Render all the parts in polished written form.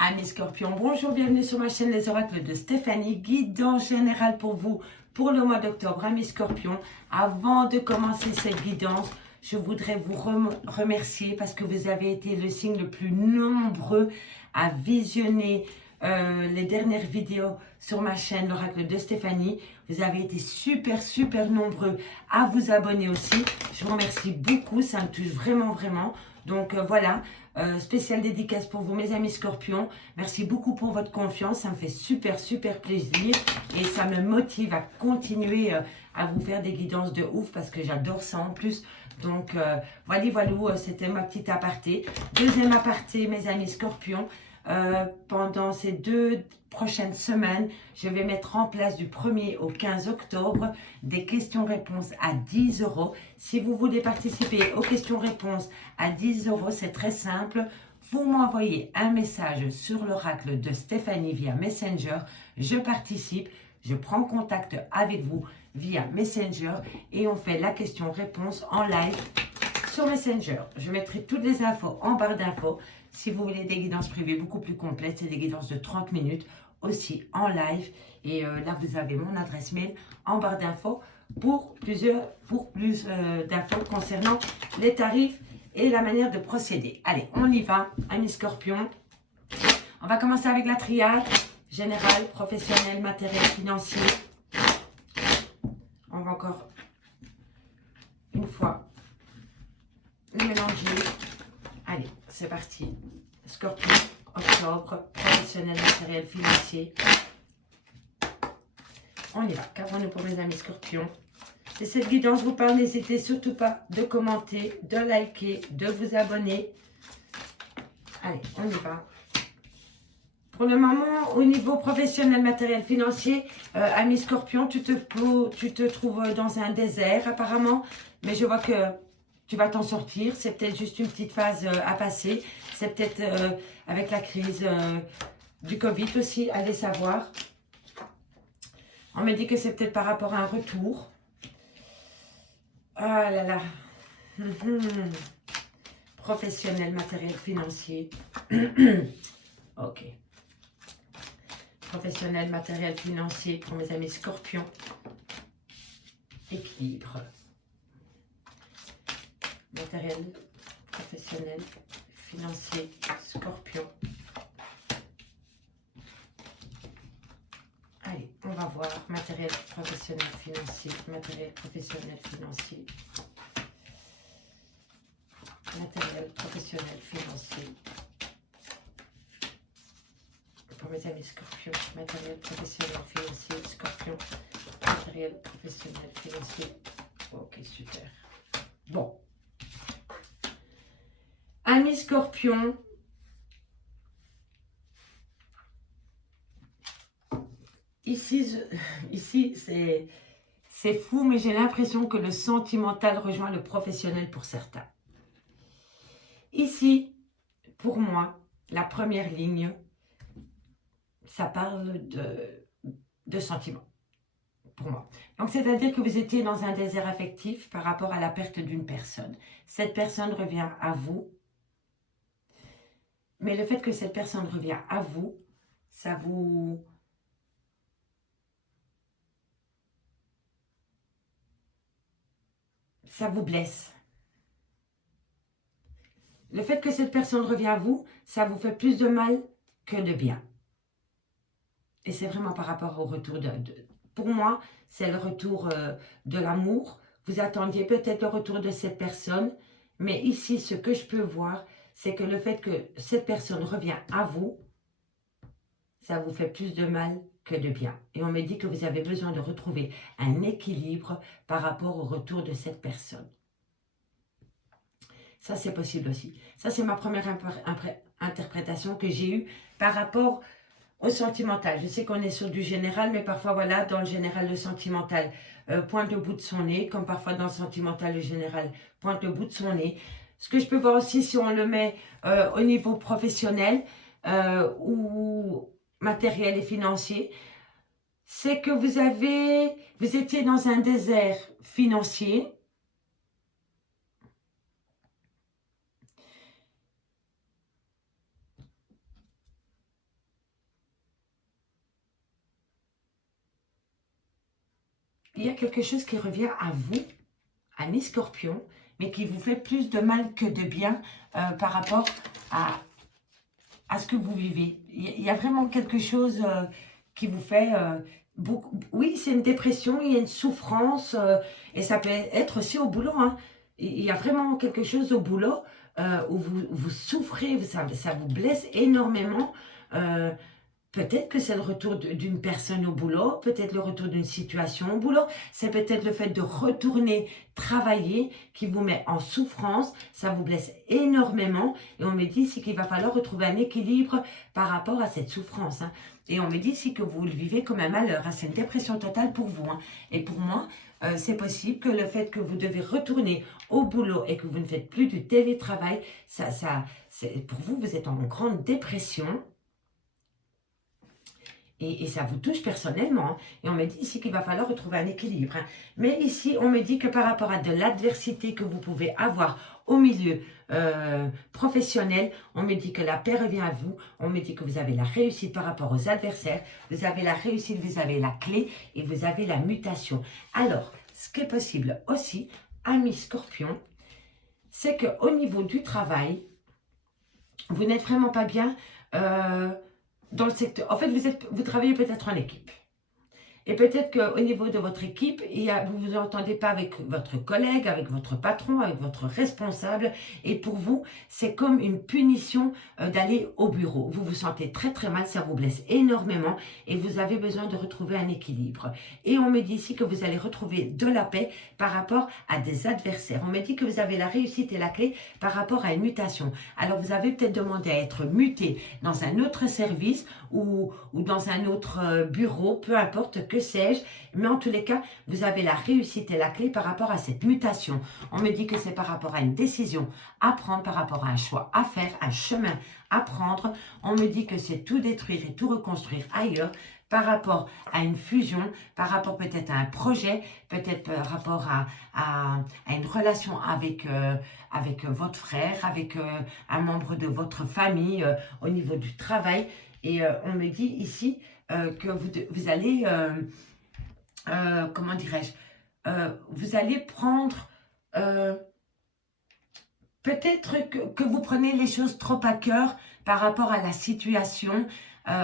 Amis Scorpions, bonjour, bienvenue sur ma chaîne Les Oracles de Stéphanie, guidance générale pour vous pour le mois d'octobre. Amis Scorpions, avant de commencer cette guidance, je voudrais vous remercier parce que vous avez été le signe le plus nombreux à visionner les dernières vidéos sur ma chaîne l'Oracle de Stéphanie. Vous avez été super nombreux à vous abonner aussi. Je vous remercie beaucoup, ça me touche vraiment. Donc voilà, spéciale dédicace pour vous mes amis Scorpions. Merci beaucoup pour votre confiance, ça me fait super plaisir et ça me motive à continuer à vous faire des guidances de ouf parce que j'adore ça en plus. Donc voilà, c'était ma petite aparté. Deuxième aparté mes amis Scorpions. Pendant ces 2 prochaines semaines, je vais mettre en place du 1er au 15 octobre des questions-réponses à 10 €. Si vous voulez participer aux questions-réponses à 10 €, c'est très simple. Vous m'envoyez un message sur l'oracle de Stéphanie via Messenger. Je participe, je prends contact avec vous via Messenger et on fait la question-réponse en live sur Messenger. Je mettrai toutes les infos en barre d'infos. Si vous voulez des guidances privées beaucoup plus complètes, c'est des guidances de 30 minutes aussi en live. Et là, vous avez mon adresse mail en barre d'infos pour plus d'infos concernant les tarifs et la manière de procéder. Allez, on y va, amis Scorpions. On va commencer avec la triade générale, professionnelle, matériel, financier. On va encore une fois mélanger. Allez, c'est parti. Scorpion, octobre, professionnel, matériel, financier. On y va. Qu'avons-nous pour mes amis Scorpions? Si cette guidance vous parle, n'hésitez surtout pas de commenter, de liker, de vous abonner. Allez, on y va. Pour le moment, au niveau professionnel, matériel, financier, ami Scorpion, tu te trouves dans un désert apparemment, mais je vois que tu vas t'en sortir. C'est peut-être juste une petite phase à passer. C'est peut-être avec la crise du Covid aussi, allez savoir. On me dit que c'est peut-être par rapport à un retour. Ah là là. Professionnel, matériel, financier. Ok. Professionnel, matériel, financier pour mes amis Scorpions. Équilibre. Matériel, professionnel, financier, Scorpion. Allez, on va voir matériel, professionnel, financier, matériel, professionnel, financier. Matériel, professionnel, financier. Pour mes amis Scorpion, matériel, professionnel, financier, Scorpion. Matériel, professionnel, financier. Ok, super. Bon. Amis Scorpion, ici c'est fou, mais j'ai l'impression que le sentimental rejoint le professionnel pour certains. Ici, pour moi, la première ligne, ça parle de sentiments, pour moi. Donc, c'est-à-dire que vous étiez dans un désert affectif par rapport à la perte d'une personne. Cette personne revient à vous. Mais le fait que cette personne revient à vous, ça vous blesse. Le fait que cette personne revient à vous, ça vous fait plus de mal que de bien. Et c'est vraiment par rapport au retour pour moi, c'est le retour de l'amour. Vous attendiez peut-être le retour de cette personne, mais ici, ce que je peux voir, c'est que le fait que cette personne revient à vous, ça vous fait plus de mal que de bien. Et on me dit que vous avez besoin de retrouver un équilibre par rapport au retour de cette personne. Ça, c'est possible aussi. Ça, c'est ma première interprétation que j'ai eue par rapport au sentimental. Je sais qu'on est sur du général, mais parfois, voilà, dans le général, le sentimental pointe le bout de son nez, comme parfois dans le sentimental, le général pointe le bout de son nez. Ce que je peux voir aussi, si on le met au niveau professionnel ou matériel et financier, c'est que vous étiez dans un désert financier. il y a quelque chose qui revient à vous, amis Scorpion, mais qui vous fait plus de mal que de bien par rapport à ce que vous vivez. Il y a vraiment quelque chose qui vous fait beaucoup... Oui, c'est une dépression, il y a une souffrance, et ça peut être aussi au boulot. Hein. Il y a vraiment quelque chose au boulot où vous souffrez, ça vous blesse énormément. Peut-être que c'est le retour d'une personne au boulot, peut-être le retour d'une situation au boulot, c'est peut-être le fait de retourner travailler qui vous met en souffrance, ça vous blesse énormément et on me dit ici qu'il va falloir retrouver un équilibre par rapport à cette souffrance. Hein. Et on me dit ici que vous le vivez comme un malheur, hein. C'est une dépression totale pour vous. Hein. Et pour moi, c'est possible que le fait que vous devez retourner au boulot et que vous ne faites plus du télétravail, pour vous, vous êtes en grande dépression. Et ça vous touche personnellement. Hein. Et on me dit ici qu'il va falloir retrouver un équilibre. Hein. Mais ici, on me dit que par rapport à de l'adversité que vous pouvez avoir au milieu professionnel, on me dit que la paix revient à vous. On me dit que vous avez la réussite par rapport aux adversaires. Vous avez la réussite, vous avez la clé et vous avez la mutation. Alors, ce qui est possible aussi, amis Scorpion, c'est qu'au niveau du travail, vous n'êtes vraiment pas bien... dans le secteur. En fait, vous travaillez peut-être en équipe. Et peut-être qu'au niveau de votre équipe, vous ne vous entendez pas avec votre collègue, avec votre patron, avec votre responsable. Et pour vous, c'est comme une punition d'aller au bureau. Vous vous sentez très très mal, ça vous blesse énormément et vous avez besoin de retrouver un équilibre. Et on me dit ici que vous allez retrouver de la paix par rapport à des adversaires. On me dit que vous avez la réussite et la clé par rapport à une mutation. Alors vous avez peut-être demandé à être muté dans un autre service ou dans un autre bureau, peu importe que sais-je, mais en tous les cas, vous avez la réussite et la clé par rapport à cette mutation. On me dit que c'est par rapport à une décision à prendre, par rapport à un choix à faire, un chemin à prendre. On me dit que c'est tout détruire et tout reconstruire ailleurs, par rapport à une fusion, par rapport peut-être à un projet, peut-être par rapport à une relation avec votre frère, avec un membre de votre famille, au niveau du travail. Et on me dit ici que vous allez, comment dirais-je, vous allez prendre, peut-être que vous prenez les choses trop à cœur par rapport à la situation,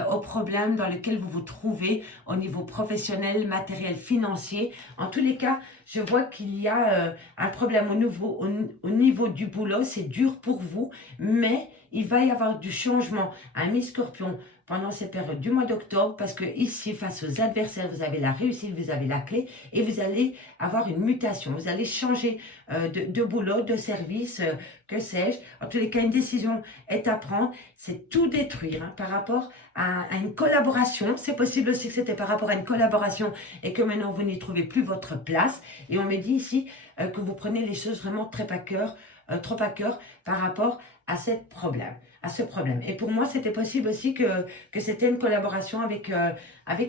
au problème dans lequel vous vous trouvez au niveau professionnel, matériel, financier. En tous les cas, je vois qu'il y a un problème au niveau du boulot. C'est dur pour vous, mais il va y avoir du changement. Amis Scorpion, pendant cette période du mois d'octobre, parce que ici, face aux adversaires, vous avez la réussite, vous avez la clé et vous allez avoir une mutation. Vous allez changer de boulot, de service, que sais-je. En tous les cas, une décision est à prendre. C'est tout détruire hein, par rapport à une collaboration. C'est possible aussi que c'était par rapport à une collaboration et que maintenant, vous n'y trouvez plus votre place. Et on me dit ici que vous prenez les choses vraiment trop à cœur par rapport à ce problème. Et pour moi, c'était possible aussi que c'était une collaboration avec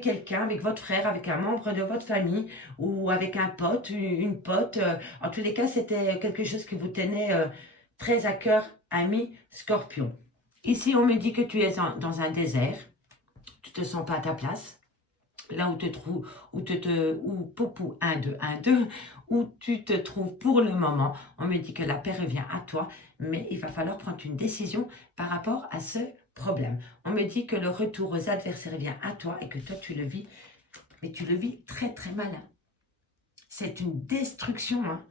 quelqu'un, avec votre frère, avec un membre de votre famille ou avec un pote, une pote. En tous les cas, c'était quelque chose qui vous tenait très à cœur, ami Scorpion. Ici, on me dit que tu es dans un désert, tu ne te sens pas à ta place. Là où Poupou 1, 2, 1, 2, où tu te trouves pour le moment. On me dit que la paix revient à toi, mais il va falloir prendre une décision par rapport à ce problème. On me dit que le retour aux adversaires vient à toi et que toi tu le vis, mais tu le vis très très mal. Hein. C'est une destruction. Hein.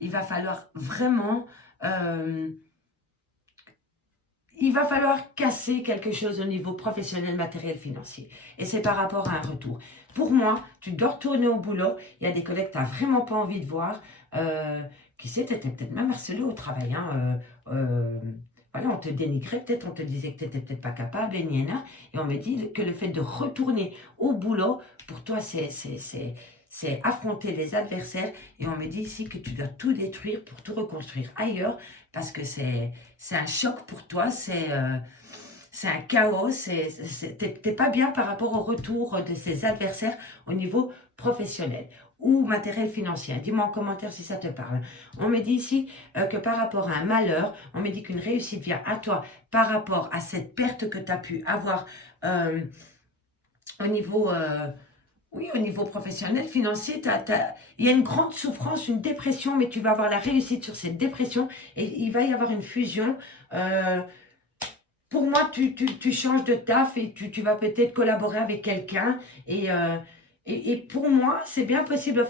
Il va falloir vraiment... il va falloir casser quelque chose au niveau professionnel, matériel, financier. Et c'est par rapport à un retour. Pour moi, tu dois retourner au boulot. Il y a des collègues que tu n'as vraiment pas envie de voir. Qui sait, tu étais peut-être même harcelé au travail. Hein, voilà, on te dénigrait peut-être, on te disait que tu n'étais peut-être pas capable, et on me dit que le fait de retourner au boulot, pour toi, c'est affronter les adversaires. Et on me dit ici que tu dois tout détruire pour tout reconstruire ailleurs. Parce que c'est un choc pour toi, c'est un chaos, t'es pas bien par rapport au retour de ces adversaires au niveau professionnel ou matériel financier. Dis-moi en commentaire si ça te parle. On me dit ici que par rapport à un malheur, on me dit qu'une réussite vient à toi par rapport à cette perte que tu as pu avoir au niveau Oui, au niveau professionnel, financier, il y a une grande souffrance, une dépression, mais tu vas avoir la réussite sur cette dépression et il va y avoir une fusion. Euh, pour moi, tu changes de taf et tu vas peut-être collaborer avec quelqu'un. Et pour moi, c'est bien possible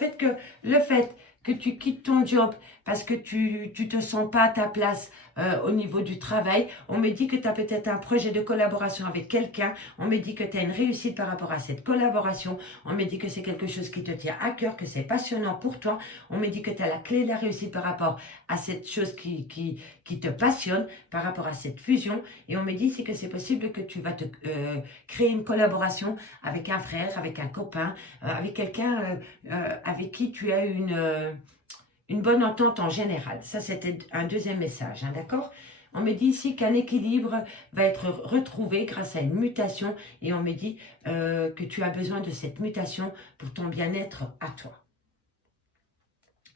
le fait que tu quittes ton job parce que tu te sens pas à ta place au niveau du travail. On me dit que tu as peut-être un projet de collaboration avec quelqu'un. On me dit que tu as une réussite par rapport à cette collaboration. On me dit que c'est quelque chose qui te tient à cœur, que c'est passionnant pour toi. On me dit que tu as la clé de la réussite par rapport à cette chose qui te passionne, par rapport à cette fusion. Et on me dit c'est que c'est possible que tu vas te créer une collaboration avec un frère, avec un copain, avec quelqu'un avec qui tu as une bonne entente en général. Ça, c'était un deuxième message, hein, d'accord? On me dit ici qu'un équilibre va être retrouvé grâce à une mutation et on me dit que tu as besoin de cette mutation pour ton bien-être à toi.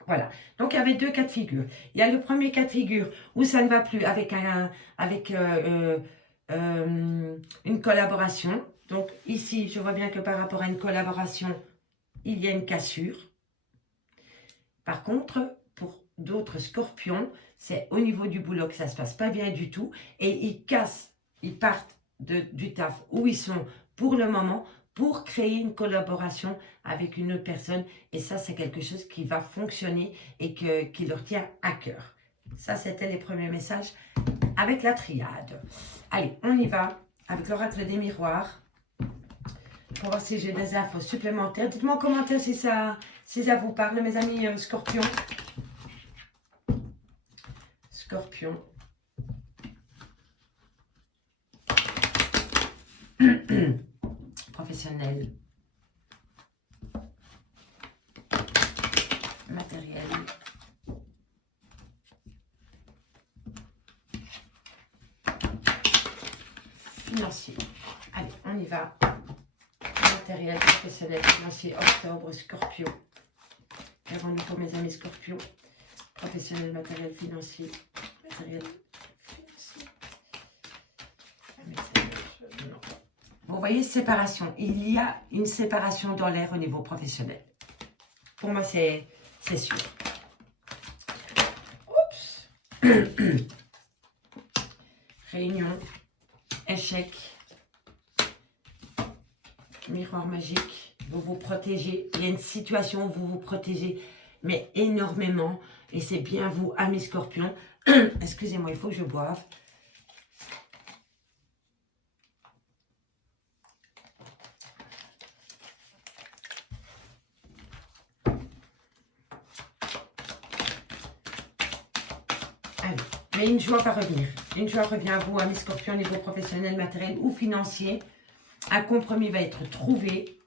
Voilà, donc il y avait deux cas de figure. Il y a le premier cas de figure où ça ne va plus avec une collaboration. Donc ici, je vois bien que par rapport à une collaboration, il y a une cassure. Par contre, pour d'autres scorpions, c'est au niveau du boulot que ça ne se passe pas bien du tout. Et ils partent du taf où ils sont pour le moment pour créer une collaboration avec une autre personne. Et ça, c'est quelque chose qui va fonctionner et qui leur tient à cœur. Ça, c'était les premiers messages avec la triade. Allez, on y va avec l'oracle des miroirs. Pour voir si j'ai des infos supplémentaires. Dites-moi en commentaire si ça vous parle, mes amis scorpions. Scorpion. Professionnel. Matériel. Financier. Allez, on y va. Matériel, professionnel, financier, octobre, scorpion. Qu'avons-nous pour mes amis scorpions? Professionnel, matériel, financier. Matériel, financier. Non. Vous voyez, séparation. Il y a une séparation dans l'air au niveau professionnel. Pour moi, c'est sûr. Oups. Réunion, échec. Miroir magique, vous vous protégez. Il y a une situation où vous vous protégez, mais énormément. Et c'est bien vous, amis scorpions. Excusez-moi, il faut que je boive. Allez, mais une joie va revenir. Une joie revient à vous, amis scorpions, au niveau professionnel, matériel ou financier. Un compromis va être trouvé.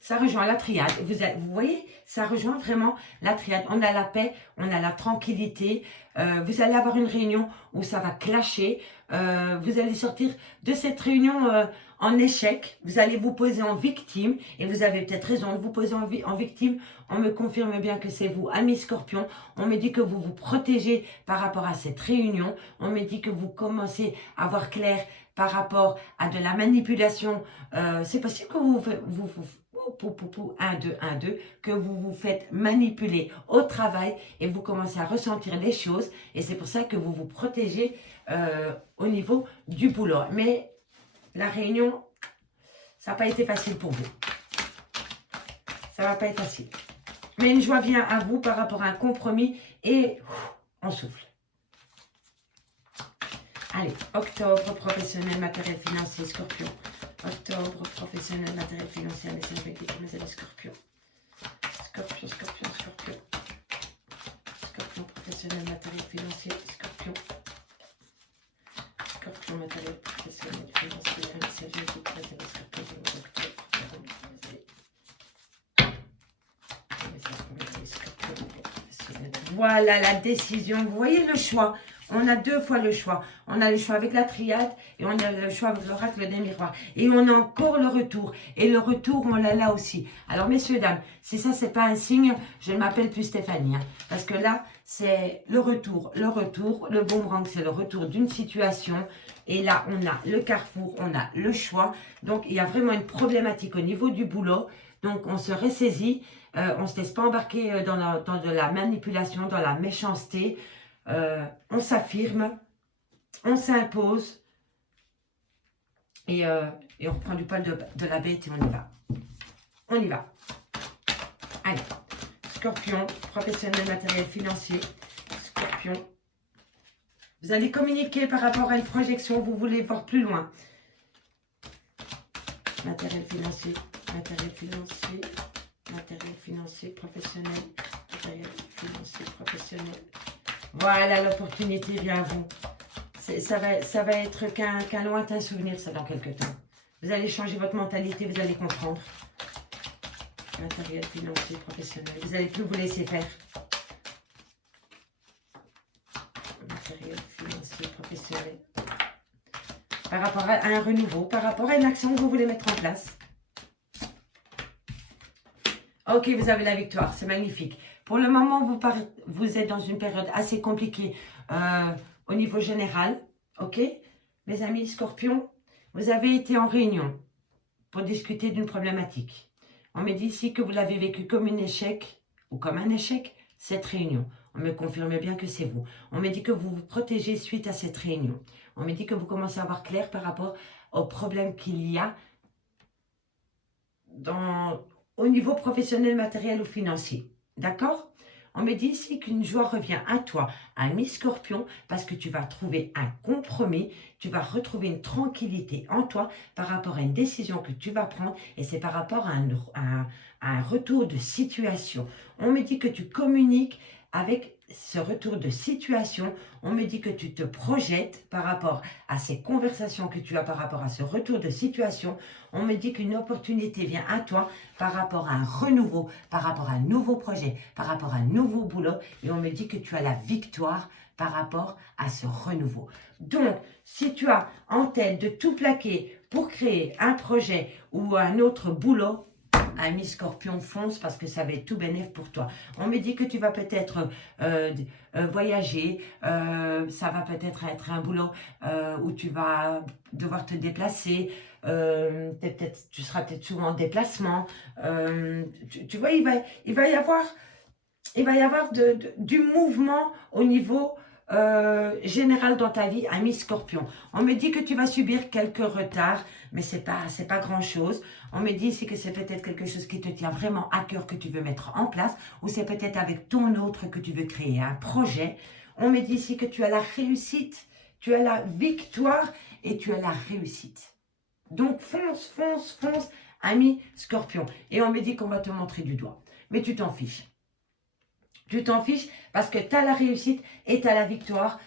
Ça rejoint la triade. Vous voyez, ça rejoint vraiment la triade. On a la paix, on a la tranquillité. Vous allez avoir une réunion où ça va clasher. Vous allez sortir de cette réunion en échec. Vous allez vous poser en victime. Et vous avez peut-être raison de vous poser en victime. On me confirme bien que c'est vous, amis scorpions. On me dit que vous vous protégez par rapport à cette réunion. On me dit que vous commencez à voir clair par rapport à de la manipulation. C'est possible que vous 1, 2, 1, 2, que vous vous faites manipuler au travail et vous commencez à ressentir les choses. Et c'est pour ça que vous vous protégez au niveau du boulot. Mais la réunion, ça n'a pas été facile pour vous. Ça ne va pas être facile. Mais une joie vient à vous par rapport à un compromis et on souffle. Allez, octobre, professionnel, matériel, financier, scorpion. Octobre, professionnel, matériel, financier, message pour mes amis scorpions. Scorpion, scorpion, scorpion. Scorpion, professionnel, matériel, financier, scorpion. Scorpion, matériel, professionnel, financier, message pour mes amis scorpions. Voilà la décision. Vous voyez le choix. On a deux fois le choix. On a le choix avec la triade et on a le choix avec l'oracle des miroirs. Et on a encore le retour. Et le retour, on l'a là aussi. Alors, messieurs, dames, si ça, c'est pas un signe, je ne m'appelle plus Stéphanie. Hein, parce que là, c'est le retour. Le boomerang, c'est le retour d'une situation. Et là, on a le carrefour, on a le choix. Donc, il y a vraiment une problématique au niveau du boulot. Donc, on se ressaisit. On ne se laisse pas embarquer dans de la manipulation, dans la méchanceté. On s'affirme, on s'impose. Et on reprend du poil de la bête et on y va. On y va. Allez. Scorpion, professionnel, matériel, financier. Scorpion. Vous allez communiquer par rapport à une projection. Vous voulez voir plus loin. Matériel financier, matériel financier, matériel financier, professionnel, matériel financier, professionnel. Voilà, l'opportunité vient à vous. Ça va être qu'un lointain souvenir, ça, dans quelques temps. Vous allez changer votre mentalité, vous allez comprendre. Matériel financier, professionnel. Vous n'allez plus vous laisser faire. Matériel financier, professionnel. Par rapport à un renouveau, par rapport à une action que vous voulez mettre en place. Ok, vous avez la victoire, c'est magnifique. Pour le moment, vous êtes dans une période assez compliquée au niveau général. Ok, mes amis Scorpions, vous avez été en réunion pour discuter d'une problématique. On me dit ici que vous l'avez vécu comme un échec ou comme un échec, cette réunion. On me confirme bien que c'est vous. On me dit que vous vous protégez suite à cette réunion. On me dit que vous commencez à voir clair par rapport aux problèmes qu'il y a au niveau professionnel, matériel ou financier. D'accord? On me dit ici qu'une joie revient à toi, ami Scorpion, parce que tu vas trouver un compromis, tu vas retrouver une tranquillité en toi par rapport à une décision que tu vas prendre et c'est par rapport à un retour de situation. On me dit que tu communiques avec ce retour de situation. On me dit que tu te projettes par rapport à ces conversations que tu as par rapport à ce retour de situation. On me dit qu'une opportunité vient à toi par rapport à un renouveau, par rapport à un nouveau projet, par rapport à un nouveau boulot. Et on me dit que tu as la victoire par rapport à ce renouveau. Donc, si tu as en tête de tout plaquer pour créer un projet ou un autre boulot, ami Scorpion, fonce parce que ça va être tout bénéf pour toi. On me dit que tu vas peut-être voyager, ça va peut-être être un boulot où tu vas devoir te déplacer, tu seras peut-être souvent en déplacement. Tu vois, il va y avoir du mouvement au niveau général dans ta vie, ami Scorpion. On me dit que tu vas subir quelques retards, mais c'est pas grand chose. On me dit ici que c'est peut-être quelque chose qui te tient vraiment à cœur que tu veux mettre en place, ou c'est peut-être avec ton autre que tu veux créer un projet. On me dit ici que tu as la réussite, tu as la victoire et tu as la réussite. Donc fonce, fonce, fonce, ami Scorpion. Et on me dit qu'on va te montrer du doigt. Mais tu t'en fiches. Tu t'en fiches parce que tu as la réussite et tu as la victoire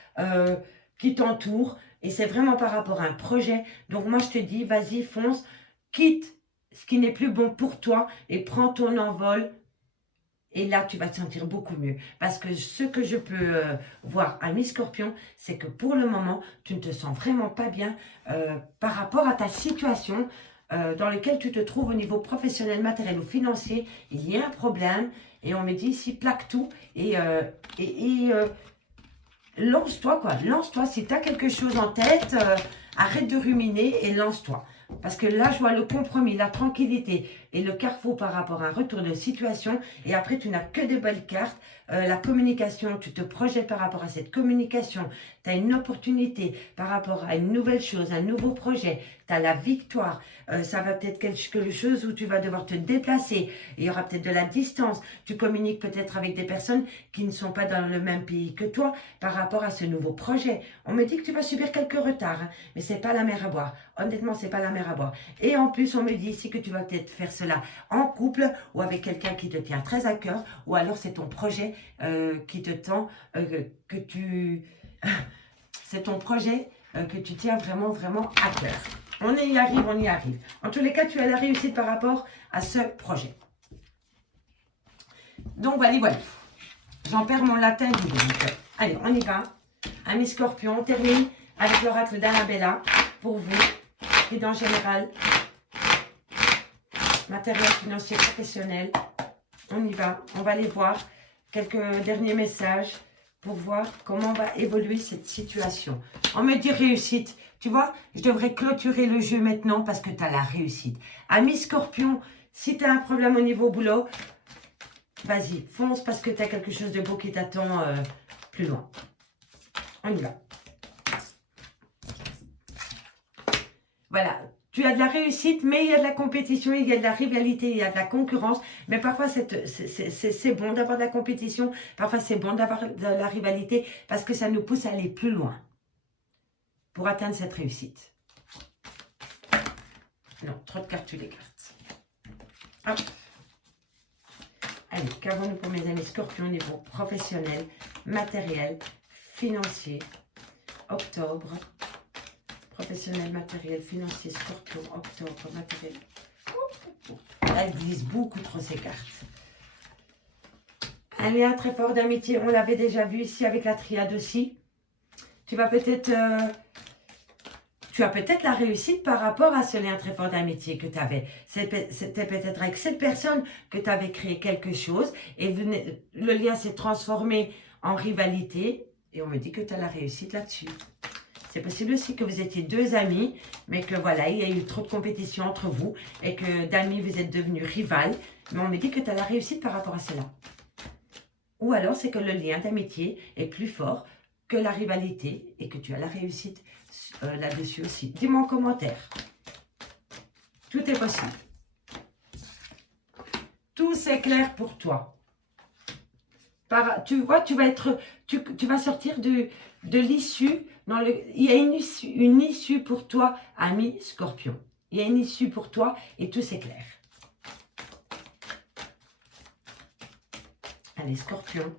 qui t'entoure. Et c'est vraiment par rapport à un projet. Donc moi, je te dis, vas-y, fonce, quitte ce qui n'est plus bon pour toi et prends ton envol. Et là, tu vas te sentir beaucoup mieux. Parce que ce que je peux voir, ami Scorpion, c'est que pour le moment, tu ne te sens vraiment pas bien par rapport à ta situation dans laquelle tu te trouves au niveau professionnel, matériel ou financier. Il y a un problème. Et on me dit ici, plaque tout et lance-toi, quoi. Lance-toi. Si tu as quelque chose en tête, arrête de ruminer et lance-toi. Parce que là, je vois le compromis, la tranquillité et le carrefour par rapport à un retour de situation. Et après, tu n'as que des belles cartes. La communication, tu te projettes par rapport à cette communication. Tu as une opportunité par rapport à une nouvelle chose, un nouveau projet. Tu as la victoire. Ça va peut-être quelque chose où tu vas devoir te déplacer. Il y aura peut-être de la distance. Tu communiques peut-être avec des personnes qui ne sont pas dans le même pays que toi par rapport à ce nouveau projet. On me dit que tu vas subir quelques retards, hein, mais c'est pas la mer à boire. Honnêtement, c'est pas la mer à boire. Et en plus, on me dit ici que tu vas peut-être faire cela en couple ou avec quelqu'un qui te tient très à cœur, ou alors c'est ton projet qui te tend, c'est ton projet que tu tiens vraiment, vraiment à cœur. On y arrive, on y arrive. En tous les cas, tu as la réussite par rapport à ce projet. Donc, voilà. J'en perds mon latin du donc, allez, on y va. Amis Scorpion, on termine avec l'oracle d'Annabella pour vous, qui dans général, matériel financier professionnel. On y va, on va aller voir quelques derniers messages pour voir comment va évoluer cette situation. On me dit réussite. Tu vois, je devrais clôturer le jeu maintenant parce que tu as la réussite. Ami Scorpion, si tu as un problème au niveau boulot, vas-y, fonce parce que tu as quelque chose de beau qui t'attend plus loin. On y va. Voilà, tu as de la réussite, mais il y a de la compétition, il y a de la rivalité, il y a de la concurrence. Mais parfois, c'est bon d'avoir de la compétition, parfois c'est bon d'avoir de la rivalité parce que ça nous pousse à aller plus loin pour atteindre cette réussite. Non, trop de cartes, tu les cartes. Hop. Allez, qu'avons-nous pour mes amis Scorpions au niveau professionnel, matériel, financier, octobre, professionnel, matériel, financier, Scorpion, octobre, matériel. Elles glissent beaucoup trop ces cartes. Un lien très fort d'amitié, on l'avait déjà vu ici avec la triade aussi. Tu vas peut-être... tu as peut-être la réussite par rapport à ce lien très fort d'amitié que tu avais. C'était peut-être avec cette personne que tu avais créé quelque chose et le lien s'est transformé en rivalité et on me dit que tu as la réussite là-dessus. C'est possible aussi que vous étiez deux amis, mais que voilà, il y a eu trop de compétition entre vous et que d'amis vous êtes devenus rivales. Mais on me dit que tu as la réussite par rapport à cela. Ou alors c'est que le lien d'amitié est plus fort que la rivalité et que tu as la réussite là-dessus aussi. Dis-moi en commentaire. Tout est possible. Tout c'est clair pour toi. Tu vois, tu vas sortir de l'issue. Il y a une issue pour toi, ami Scorpion. Il y a une issue pour toi et tout c'est clair. Allez, Scorpion.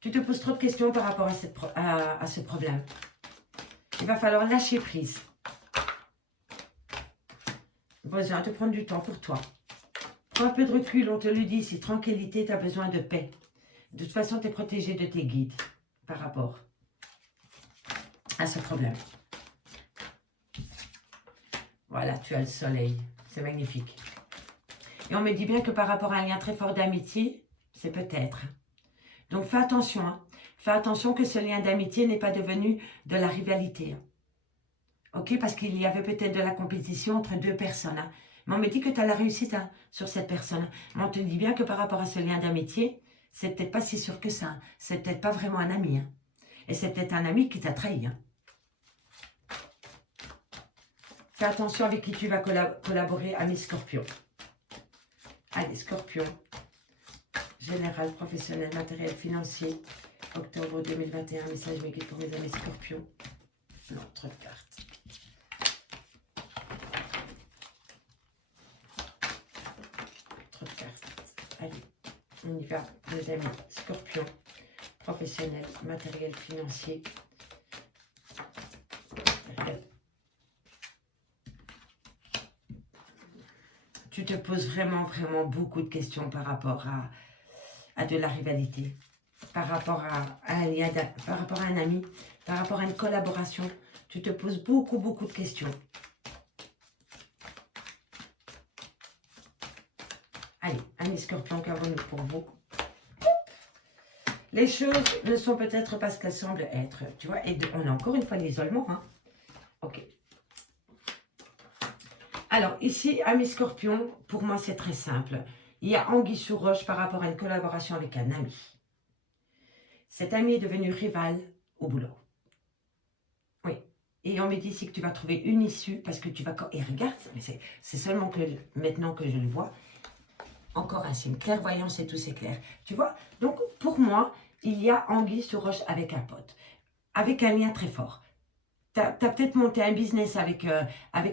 Tu te poses trop de questions par rapport à ce problème. Il va falloir lâcher prise. Besoin de prendre du temps pour toi. Prends un peu de recul, on te le dit ici. Tranquillité, tu as besoin de paix. De toute façon, tu es protégé de tes guides par rapport à ce problème. Voilà, tu as le soleil. C'est magnifique. Et on me dit bien que par rapport à un lien très fort d'amitié, c'est peut-être... Donc, fais attention. Hein. Fais attention que ce lien d'amitié n'est pas devenu de la rivalité. Hein. Ok, parce qu'il y avait peut-être de la compétition entre deux personnes. Hein. Mais on me dit que tu as la réussite hein, sur cette personne. Mais on te dit bien que par rapport à ce lien d'amitié, c'est peut-être pas si sûr que ça. Hein. C'est peut-être pas vraiment un ami. Hein. Et c'est peut-être un ami qui t'a trahi. Hein. Fais attention avec qui tu vas collaborer, ami Scorpion. Allez, Scorpion. Général, professionnel, matériel, financier. Octobre 2021, message mes guides pour mes amis Scorpions. Non, trop de cartes. Trop de cartes. Allez, on y va, mes amis Scorpions. Professionnel, matériel, financier. Tu te poses vraiment beaucoup de questions par rapport à de la rivalité, par rapport à un lien, par rapport à un ami, par rapport à une collaboration. Tu te poses beaucoup de questions. Allez, amis Scorpions, qu'avons-nous pour vous? Les choses ne sont peut-être pas ce qu'elles semblent être. Tu vois, et on a encore une fois l'isolement. Hein. Ok. Alors, ici, amis Scorpions, pour moi, c'est très simple. Il y a anguille sous roche par rapport à une collaboration avec un ami. Cet ami est devenu rival au boulot. Oui. Et on me dit ici que tu vas trouver une issue parce que tu vas... Et regarde, c'est seulement que maintenant que je le vois. Encore un signe. Clairvoyance et tout, c'est clair. Tu vois? Donc, pour moi, il y a anguille sous roche avec un pote. Avec un lien très fort. Tu as peut-être monté un business avec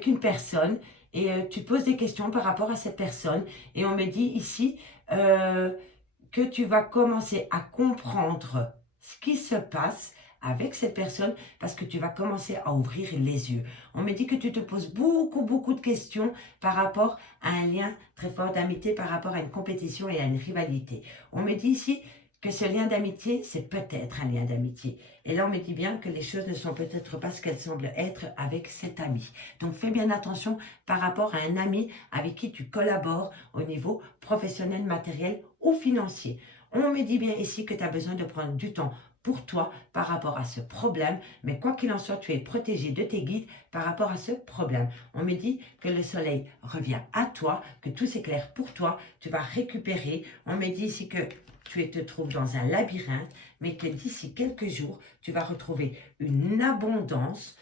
une personne et tu te poses des questions par rapport à cette personne. Et on me dit ici que tu vas commencer à comprendre ce qui se passe avec cette personne parce que tu vas commencer à ouvrir les yeux. On me dit que tu te poses beaucoup de questions par rapport à un lien très fort d'amitié, par rapport à une compétition et à une rivalité. On me dit ici que ce lien d'amitié, c'est peut-être un lien d'amitié. Et là, on me dit bien que les choses ne sont peut-être pas ce qu'elles semblent être avec cet ami. Donc, fais bien attention par rapport à un ami avec qui tu collabores au niveau professionnel, matériel ou financier. On me dit bien ici que tu as besoin de prendre du temps pour toi par rapport à ce problème, mais quoi qu'il en soit, tu es protégé de tes guides par rapport à ce problème. On me dit que le soleil revient à toi, que tout s'éclaire pour toi, tu vas récupérer. On me dit ici que tu te trouves dans un labyrinthe, mais que d'ici quelques jours, tu vas retrouver une abondance,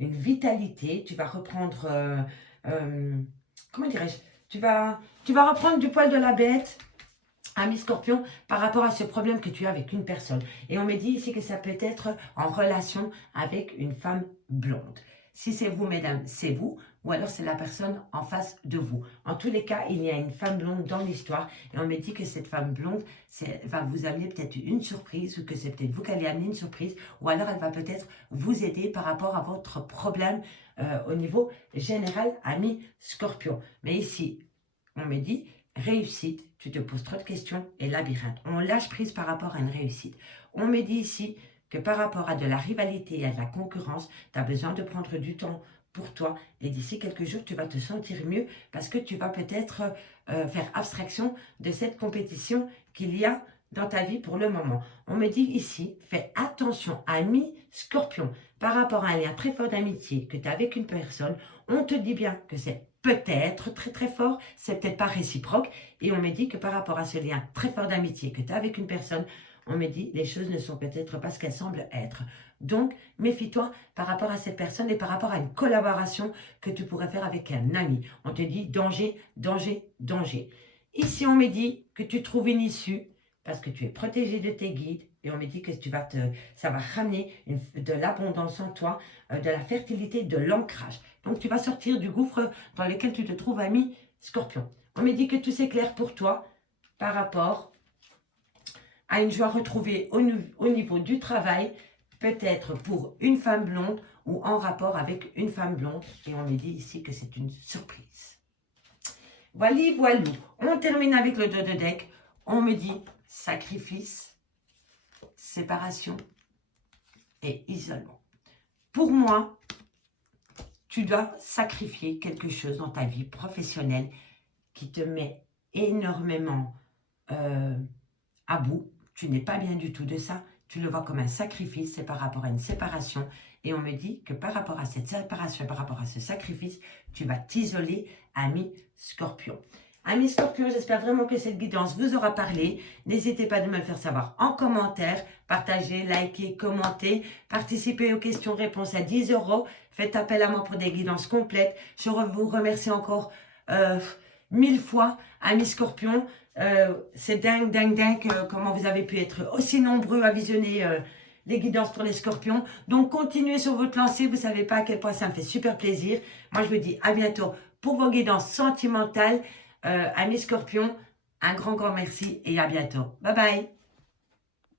une vitalité, tu vas reprendre, comment dirais-je, tu vas reprendre du poil de la bête, ami Scorpion, par rapport à ce problème que tu as avec une personne. Et on me dit ici que ça peut être en relation avec une femme blonde. Si c'est vous, mesdames, c'est vous, ou alors c'est la personne en face de vous. En tous les cas, il y a une femme blonde dans l'histoire, et on me dit que cette femme blonde va vous amener peut-être une surprise, ou que c'est peut-être vous qui allez amener une surprise, ou alors elle va peut-être vous aider par rapport à votre problème au niveau général, ami Scorpion. Mais ici, on me dit réussite, tu te poses trop de questions et labyrinthe. On lâche prise par rapport à une réussite. On me dit ici que par rapport à de la rivalité et à de la concurrence, tu as besoin de prendre du temps pour toi et d'ici quelques jours, tu vas te sentir mieux parce que tu vas peut-être faire abstraction de cette compétition qu'il y a dans ta vie pour le moment. On me dit ici, fais attention, ami Scorpion, par rapport à un lien très fort d'amitié que tu as avec une personne, on te dit bien que c'est peut-être très très fort, c'est peut-être pas réciproque, et on me dit que par rapport à ce lien très fort d'amitié que tu as avec une personne, on me dit les choses ne sont peut-être pas ce qu'elles semblent être. Donc, méfie-toi par rapport à cette personne et par rapport à une collaboration que tu pourrais faire avec un ami. On te dit danger, danger, danger. Ici, on me dit que tu trouves une issue parce que tu es protégé de tes guides et on me dit que ça va ramener de l'abondance en toi, de la fertilité, de l'ancrage. Donc, tu vas sortir du gouffre dans lequel tu te trouves, ami Scorpion. On me dit que tout s'éclaire pour toi par rapport à une joie retrouvée au niveau du travail, peut-être pour une femme blonde ou en rapport avec une femme blonde. Et on me dit ici que c'est une surprise. Voilà, voilou. On termine avec le 2 de deck. On me dit sacrifice, séparation et isolement. Pour moi, tu dois sacrifier quelque chose dans ta vie professionnelle qui te met énormément à bout. Tu n'es pas bien du tout de ça. Tu le vois comme un sacrifice, c'est par rapport à une séparation. Et on me dit que par rapport à cette séparation, par rapport à ce sacrifice, tu vas t'isoler, ami Scorpion. Amis Scorpion, j'espère vraiment que cette guidance vous aura parlé. N'hésitez pas de me le faire savoir en commentaire. Partagez, likez, commentez. Participez aux questions-réponses à 10 €. Faites appel à moi pour des guidances complètes. Je vous remercie encore 1000 fois, amis Scorpion. C'est dingue, dingue, dingue comment vous avez pu être aussi nombreux à visionner les guidances pour les Scorpions. Donc, continuez sur votre lancée. Vous ne savez pas à quel point ça me fait super plaisir. Moi, je vous dis à bientôt pour vos guidances sentimentales. Amis Scorpions, un grand, grand merci et à bientôt. Bye bye.